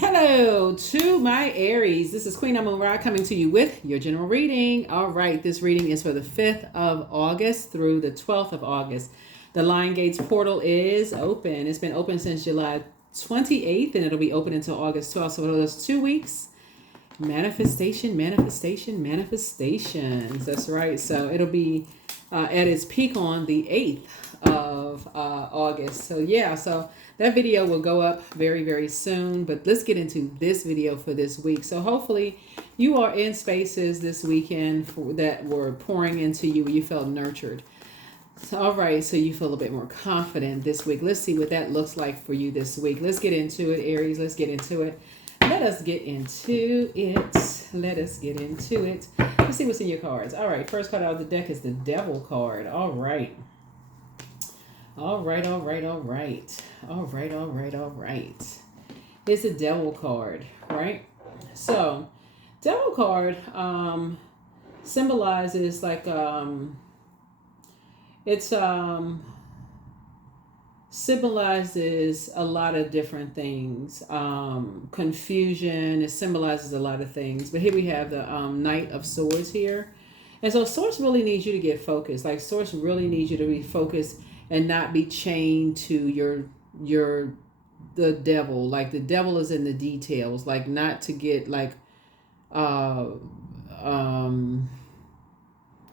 Hello to my Aries. This is Queen Amun Ra coming to you with your general reading. All right, this reading is for the 5th of August through the 12th of August. The Lion Gates portal is open. It's been open since July 28th and it'll be open until August 12th. So those 2 weeks, manifestation, manifestation, manifestations. That's right. So it'll be at its peak on the 8th of August. So yeah, so that video will go up very, very soon. But let's get into this video for this week. So hopefully you are in spaces this weekend that were pouring into you where you felt nurtured. So, all right, so you feel a bit more confident this week. Let's see what that looks like for you this week. Let's get into it, Aries. Let's get into it. Let us get into it. Let us get into it. Let's see what's in your cards. All right, first card out of the deck is the Devil card. All right. All right, all right, all right. All right, all right, all right. It's a Devil card, right? So, Devil card symbolizes like it's symbolizes a lot of different things. Confusion, it symbolizes a lot of things. But here we have the Knight of Swords here. And so Source really needs you to get focused. Like Source really needs you to be focused and not be chained to the devil. Like the devil is in the details. Like not to get like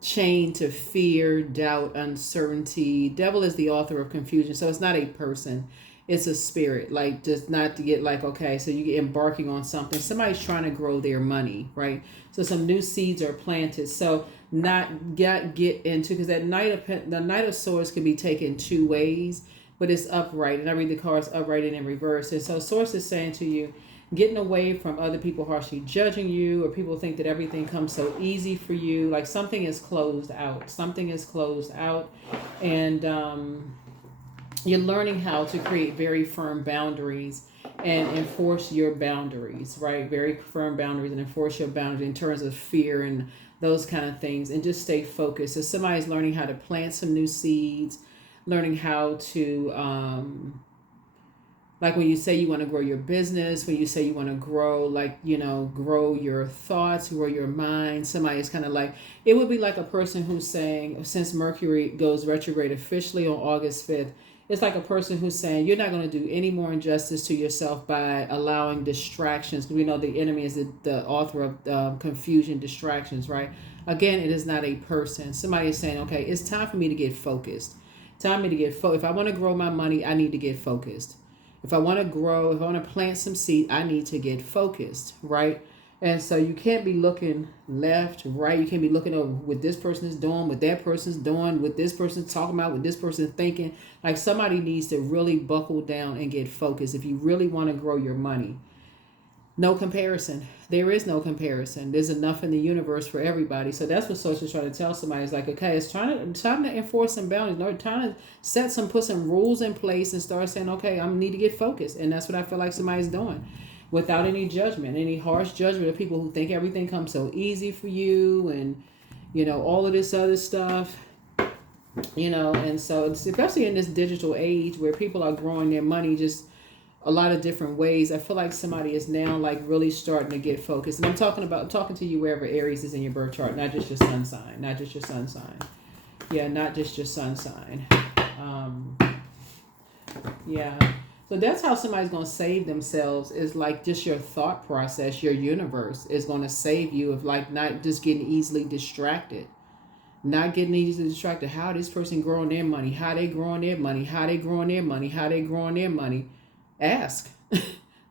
chained to fear, doubt, uncertainty. Devil is the author of confusion. So it's not a person. It's a spirit. Like just not to get like, okay, so you get embarking on something. Somebody's trying to grow their money, right? So some new seeds are planted. So not get into, because the Knight of Swords can be taken two ways, but it's upright. And I read the cards upright and in reverse. And so Source is saying to you, getting away from other people harshly judging you, or people think that everything comes so easy for you. Like something is closed out. Something is closed out. And you're learning how to create very firm boundaries and enforce your boundaries, right? Very firm boundaries and enforce your boundaries in terms of fear and those kind of things, and just stay focused. So somebody's learning how to plant some new seeds, learning how to like when you say you want to grow your business, when you say you want to grow, like, grow your thoughts, grow your mind. Somebody is kind of like, it would be like a person who's saying, since Mercury goes retrograde officially on August 5th, it's like a person who's saying, you're not going to do any more injustice to yourself by allowing distractions. We know the enemy is the author of confusion, distractions, right? Again, it is not a person. Somebody is saying, okay, it's time for me to get focused. Time for me to get focused. If I want to grow my money, I need to get focused. If I want to grow, if I want to plant some seed, I need to get focused, right? And so you can't be looking left, right? You can't be looking over what this person is doing, what that person's doing, what this person's talking about, what this person's thinking. Like somebody needs to really buckle down and get focused if you really want to grow your money. No comparison. There is no comparison. There's enough in the universe for everybody. So that's what Source is trying to tell somebody. It's like, okay, it's time to enforce some boundaries. No, time to put some rules in place and start saying, okay, I need to get focused. And that's what I feel like somebody's doing, without any judgment, any harsh judgment of people who think everything comes so easy for you, and all of this other stuff. And so especially in this digital age where people are growing their money just a lot of different ways, I feel like somebody is now like really starting to get focused. And I'm talking to you wherever Aries is in your birth chart, not just your sun sign, not just your sun sign. Yeah, not just your sun sign. Yeah. So that's how somebody's going to save themselves, is like just your thought process, your universe is going to save you of like not just getting easily distracted. Not getting easily distracted. How this person growing their money? How they growing their money? How they growing their money? How they growing their money? Ask.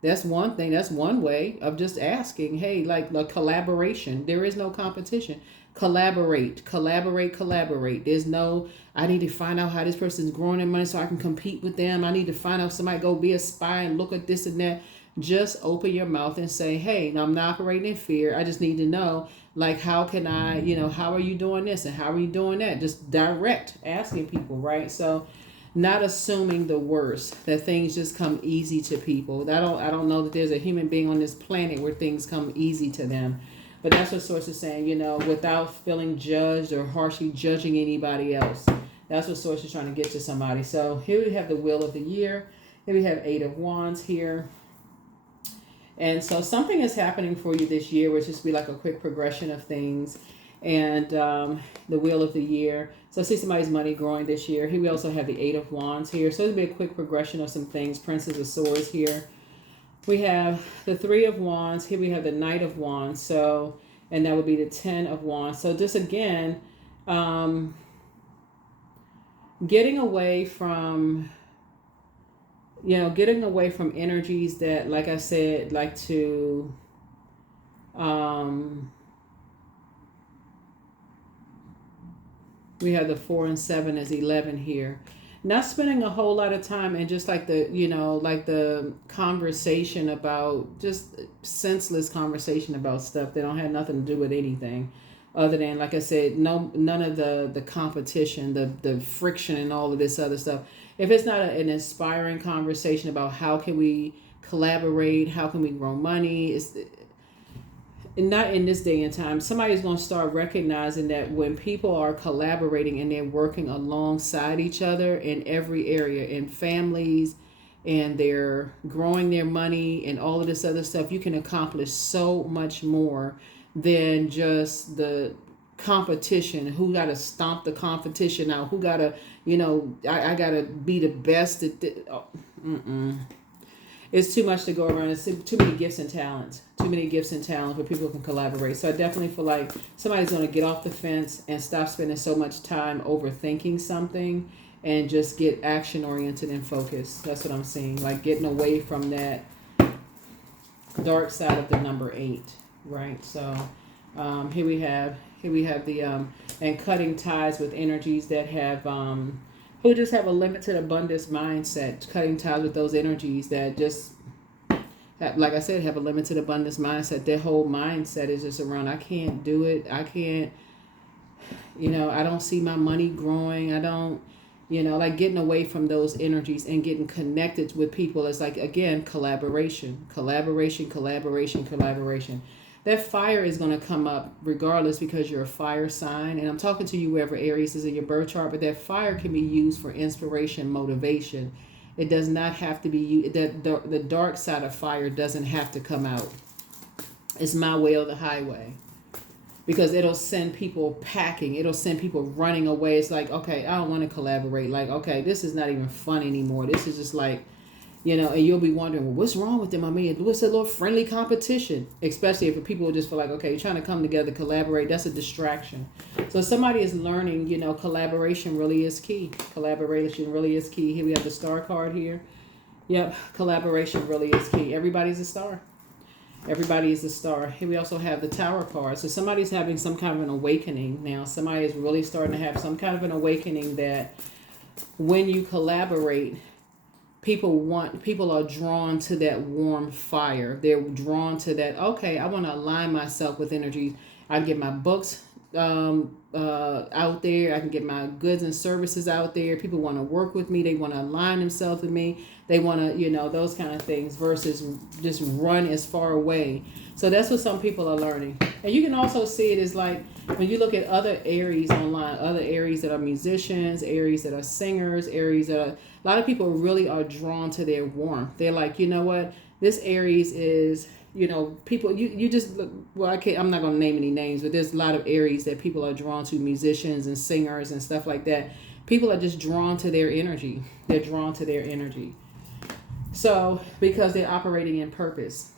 That's one thing. That's one way of just asking. Hey, like collaboration. There is no competition. Collaborate. There's no, I need to find out how this person's growing their money so I can compete with them. I need to find out, somebody go be a spy and look at this and that. Just open your mouth and say, hey, I'm not operating in fear. I just need to know, like, how can I, how are you doing this and how are you doing that? Just direct asking people, right? So not assuming the worst, that things just come easy to people. I don't know that there's a human being on this planet where things come easy to them. But that's what Source is saying, without feeling judged or harshly judging anybody else. That's what Source is trying to get to somebody. So here we have the Wheel of the Year. Here we have 8 of Wands here. And so something is happening for you this year, which just be like a quick progression of things. And the wheel of the year. So I see somebody's money growing this year. Here we also have the Eight of Wands here. So it'll be a quick progression of some things. Princess of Swords here. We have the Three of Wands. Here we have the Knight of Wands. So, and that would be the Ten of Wands. So just again, getting away from, getting away from energies that, like I said, like to, we have the 4 and 7 is 11 here. Not spending a whole lot of time and just like the conversation about, just senseless conversation about stuff that don't have nothing to do with anything other than, like I said, none of the competition, the friction and all of this other stuff. If it's not an inspiring conversation about how can we collaborate, how can we grow money, it's not in this day and time. Somebody's going to start recognizing that when people are collaborating and they're working alongside each other in every area, in families, and they're growing their money and all of this other stuff, you can accomplish so much more than just the competition. Who got to stomp the competition out? Who got to, I got to be the best at this. It's too much to go around. It's too many gifts and talents. Too many gifts and talents where people can collaborate. So I definitely feel like somebody's going to get off the fence and stop spending so much time overthinking something and just get action oriented and focused. That's what I'm seeing. Like getting away from that dark side of the number 8, right? So here we have the and cutting ties with energies that have who just have a limited abundance mindset, cutting ties with those energies that just have, like I said, have a limited abundance mindset. Their whole mindset is just around, I can't do it. I can't, I don't see my money growing. I don't, like getting away from those energies and getting connected with people. It's like, again, collaboration. That fire is going to come up regardless because you're a fire sign. And I'm talking to you wherever Aries is in your birth chart, but that fire can be used for inspiration, motivation. It does not have to be used. The dark side of fire doesn't have to come out. It's my way or the highway. Because it'll send people packing. It'll send people running away. It's like, okay, I don't want to collaborate. Like, okay, this is not even fun anymore. This is just like, and you'll be wondering, well, what's wrong with them? I mean, what's a little friendly competition? Especially if people just feel like, okay, you're trying to come together, collaborate. That's a distraction. So somebody is learning, collaboration really is key. Collaboration really is key. Here we have the star card here. Yep, collaboration really is key. Everybody's a star. Everybody is a star. Here we also have the Tower card. So somebody's having some kind of an awakening now. Somebody is really starting to have some kind of an awakening that when you collaborate, people are drawn to that warm fire. They're drawn to that, okay, I want to align myself with energies. I can get my books out there. I can get my goods and services out there. People want to work with me. They want to align themselves with me. They want to, those kind of things versus just run as far away. So that's what some people are learning. And you can also see it as like, when you look at other Aries online, other Aries that are musicians, Aries that are singers, Aries that are, a lot of people really are drawn to their warmth. They're like, you know what, this Aries is, people, you just look, well, I'm not going to name any names, but there's a lot of Aries that people are drawn to, musicians and singers and stuff like that. People are just drawn to their energy. They're drawn to their energy. So, because they're operating in purpose.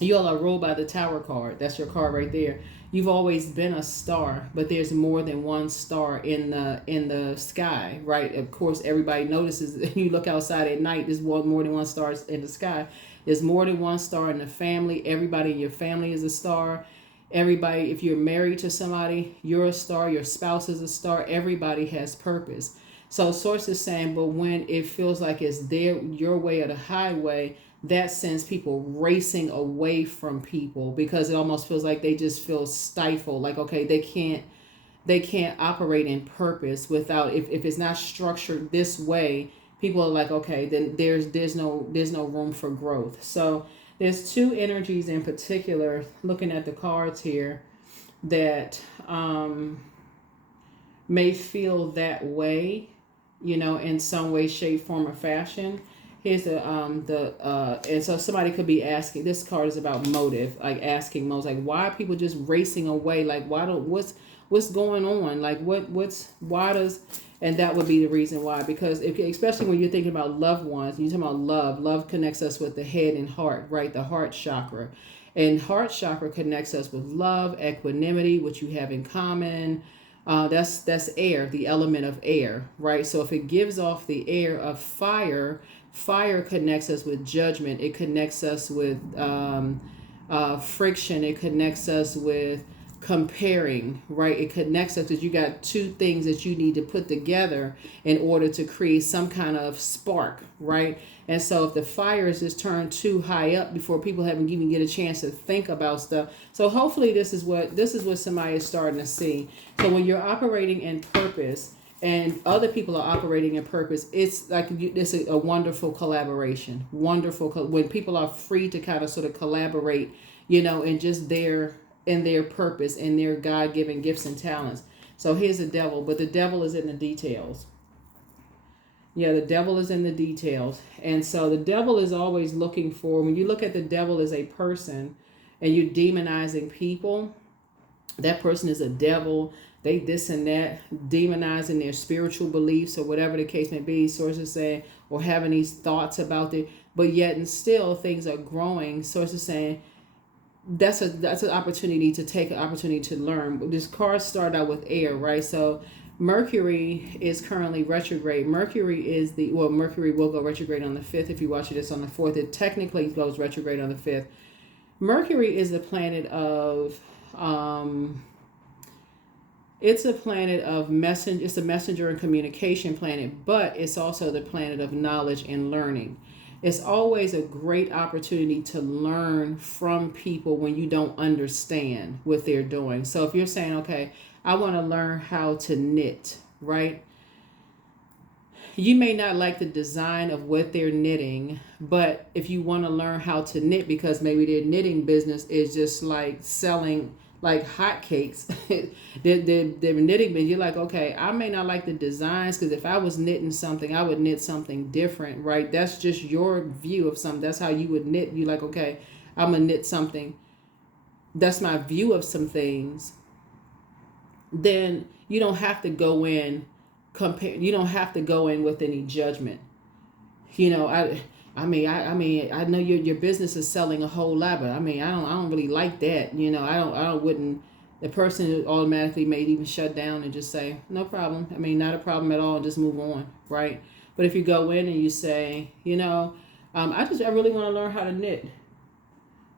You all are ruled by the Tower card. That's your card right there. You've always been a star, but there's more than one star in the sky, right? Of course, everybody notices. You look outside at night. There's more than one star in the sky. There's more than one star in the family. Everybody in your family is a star. Everybody, if you're married to somebody, you're a star. Your spouse is a star. Everybody has purpose. So Source is saying, but when it feels like it's your way or the highway, that sends people racing away from people because it almost feels like they just feel stifled. Like, okay, they can't operate in purpose without, if it's not structured this way, people are like, okay, then there's no room for growth. So there's two energies in particular, looking at the cards here, that may feel that way, in some way, shape, form, or fashion. Here's and so somebody could be asking. This card is about motive, like asking motives, like why are people just racing away? Like why don't what's going on? Like what's why does and that would be the reason why, because if especially when you're thinking about loved ones, you're talking about love connects us with the head and heart, right? The heart chakra, and heart chakra connects us with love, equanimity, which you have in common. That's air, the element of air, right? So if it gives off the air of fire, fire connects us with judgment. It connects us with friction. It connects us with comparing, right? It connects us because you got two things that you need to put together in order to create some kind of spark, right? And so if the fire is just turned too high up before people haven't even get a chance to think about stuff. So hopefully this is what somebody is starting to see. So when you're operating in purpose and other people are operating in purpose, it's like it's a wonderful collaboration. Wonderful when people are free to kind of sort of collaborate, and just in their purpose, in their God-given gifts and talents. So here's the devil, but the devil is in the details. Yeah, the devil is in the details. And so the devil is always looking for, when you look at the devil as a person and you're demonizing people, that person is a devil. They this and that, demonizing their spiritual beliefs or whatever the case may be, sources saying, or having these thoughts about it, but yet and still things are growing. Sources saying, that's an opportunity to take an opportunity to learn. This card started out with air, right? So Mercury is currently retrograde. Mercury will go retrograde on the 5th. If you watch this on the 4th, it technically goes retrograde on the 5th. Mercury is the planet of it's a planet of messenger. It's a messenger and communication planet, but it's also the planet of knowledge and learning. It's always a great opportunity to learn from people when you don't understand what they're doing. So if you're saying, okay, I want to learn how to knit, right? You may not like the design of what they're knitting, but if you want to learn how to knit because maybe their knitting business is just like selling like hotcakes, they're knitting, but you're like, okay, I may not like the designs because if I was knitting something, I would knit something different, right? That's just your view of something. That's how you would knit. You're like, okay, I'm gonna knit something. That's my view of some things. Then you don't have to go in compare. You don't have to go in with any judgment. I know your business is selling a whole lot, but I don't really like that. Wouldn't. The person automatically may even shut down and just say, no problem. Not a problem at all, and just move on, right? But if you go in and you say, I really want to learn how to knit.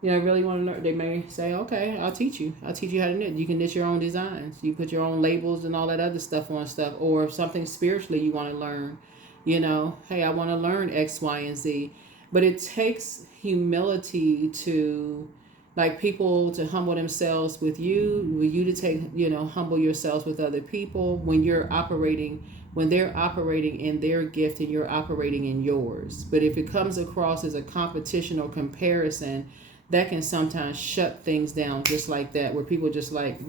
I really want to learn. They may say, okay, I'll teach you. I'll teach you how to knit. You can knit your own designs. You put your own labels and all that other stuff on stuff. Or if something spiritually you want to learn, hey, I want to learn X, Y, and Z. But it takes humility to, like, people to humble themselves with you to take, humble yourselves with other people when they're operating in their gift and you're operating in yours. But if it comes across as a competition or comparison, that can sometimes shut things down just like that, where people just like,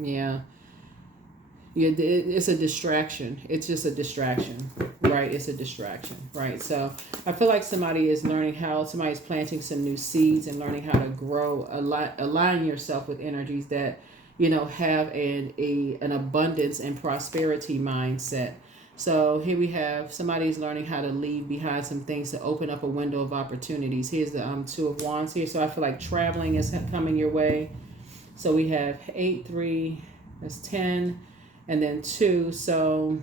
it's a distraction. It's just a distraction, right? It's a distraction, right? So I feel like somebody's planting some new seeds and learning how to grow, align yourself with energies that, have an abundance and prosperity mindset. So here we have somebody's learning how to leave behind some things to open up a window of opportunities. Here's the 2 of Wands here. So I feel like traveling is coming your way. So we have 8, 3, that's 10, and then 2. So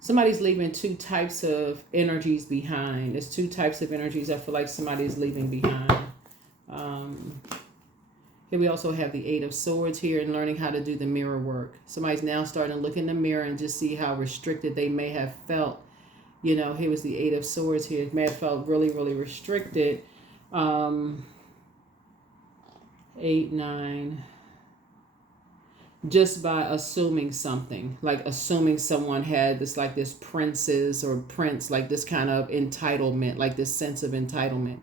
somebody's leaving 2 types of energies behind. There's 2 types of energies I feel like somebody's leaving behind. Here we also have the 8 of Swords here and learning how to do the mirror work. Somebody's now starting to look in the mirror and just see how restricted they may have felt. Here was the 8 of Swords here. It may have felt really, really restricted. 8, 9. Just by assuming something. Like assuming someone had this princess or prince, like this kind of entitlement, like this sense of entitlement.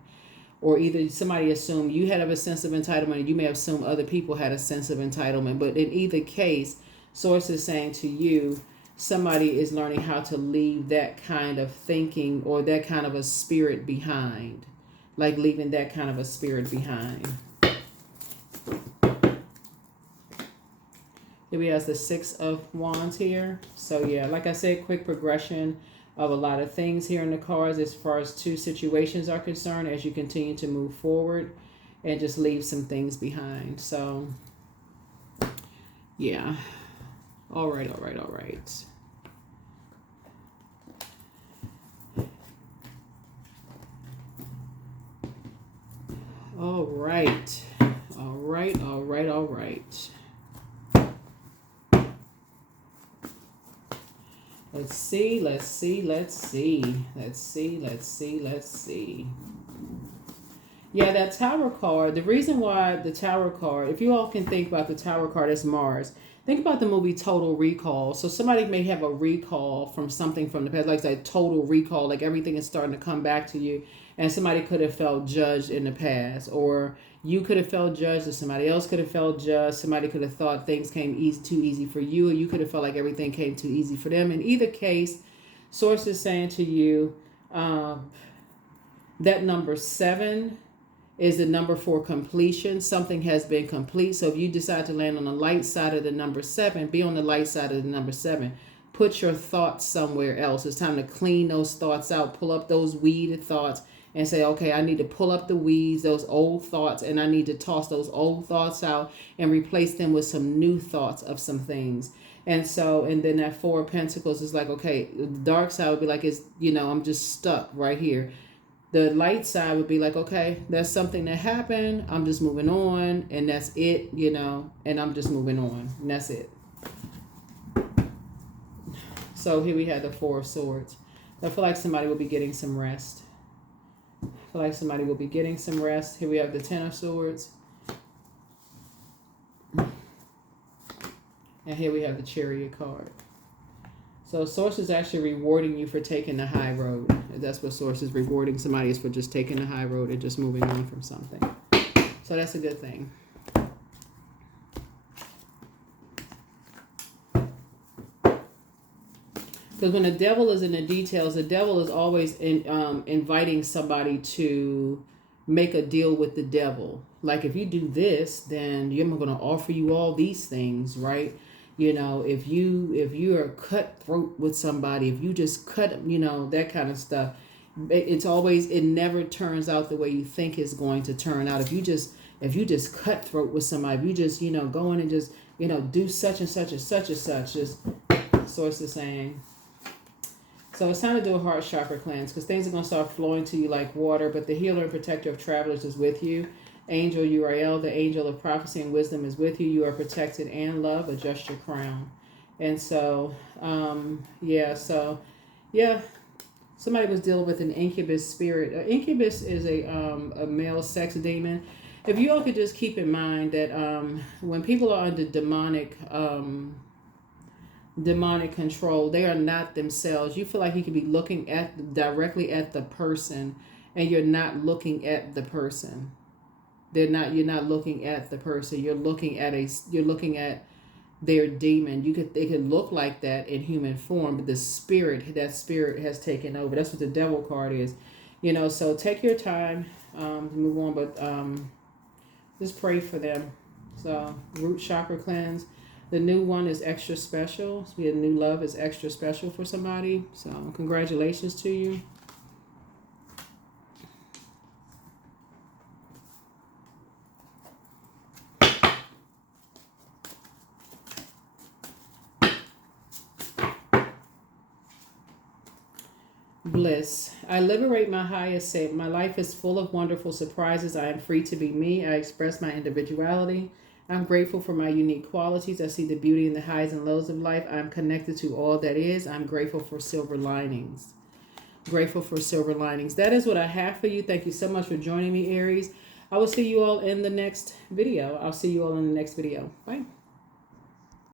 Or either somebody assumed you had a sense of entitlement, and you may assume other people had a sense of entitlement. But in either case, Source is saying to you, somebody is learning how to leave that kind of thinking or that kind of a spirit behind. Like leaving that kind of a spirit behind. Here we have the Six of Wands here. So yeah, like I said, quick progression of a lot of things here in the cards as far as two situations are concerned as you continue to move forward and just leave some things behind. So yeah. All right. All right. Let's see. Yeah, that Tower card, the reason why the Tower card, if you all can think about the Tower card as Mars, think about the movie Total Recall. So somebody may have a recall from something from the past, like that total recall, like everything is starting to come back to you. And somebody could have felt judged in the past, or you could have felt judged, or somebody else could have felt judged. Somebody could have thought things came too easy for you, or you could have felt like everything came too easy for them. In either case, Source is saying to you that number 7 is the number for completion. Something has been complete. So if you decide to land on the light side of the number 7, be on the light side of the number 7. Put your thoughts somewhere else. It's time to clean those thoughts out. Pull up those weeded thoughts and say, okay, I need to pull up the weeds, those old thoughts, and I need to toss those old thoughts out and replace them with some new thoughts of some things. And so, and then that 4 of Pentacles is like, okay, the dark side would be like, it's, I'm just stuck right here. The light side would be like, okay, that's something that happened. I'm just moving on, and that's it, and I'm just moving on, and that's it. So here we have the 4 of Swords. I feel like somebody will be getting some rest. Here we have the 10 of Swords. And here we have the Chariot card. So Source is actually rewarding you for taking the high road. That's what Source is rewarding somebody, is for just taking the high road and just moving on from something. So that's a good thing. Because when the devil is in the details, the devil is always inviting somebody to make a deal with the devil. Like, if you do this, then I'm going to offer you all these things, right? If you are cutthroat with somebody, if you just cut, that kind of stuff, it never turns out the way you think it's going to turn out. If you just cutthroat with somebody, if you just, go in and just, do such and such and such and such, just Source is saying. So it's time to do a heart chakra cleanse, because things are going to start flowing to you like water, but the healer and protector of travelers is with you. Angel Uriel, the angel of prophecy and wisdom, is with you. You are protected and loved. Adjust your crown. And so, somebody was dealing with an incubus spirit. Incubus is a male sex demon. If you all could just keep in mind that when people are under demonic control, they are not themselves. You feel like you could be looking directly at the person, and you're not looking at the person. You're not looking at the person. You're looking at their demon. They could look like that in human form, but that spirit has taken over. That's what the devil card is. So take your time to move on, but just pray for them. So root chakra cleanse. The new one is extra special. So the new love is extra special for somebody. So congratulations to you. Bliss. I liberate my highest self. My life is full of wonderful surprises. I am free to be me. I express my individuality. I'm grateful for my unique qualities. I see the beauty in the highs and lows of life. I'm connected to all that is. I'm grateful for silver linings. That is what I have for you. Thank you so much for joining me, Aries. I will see you all in the next video. Bye.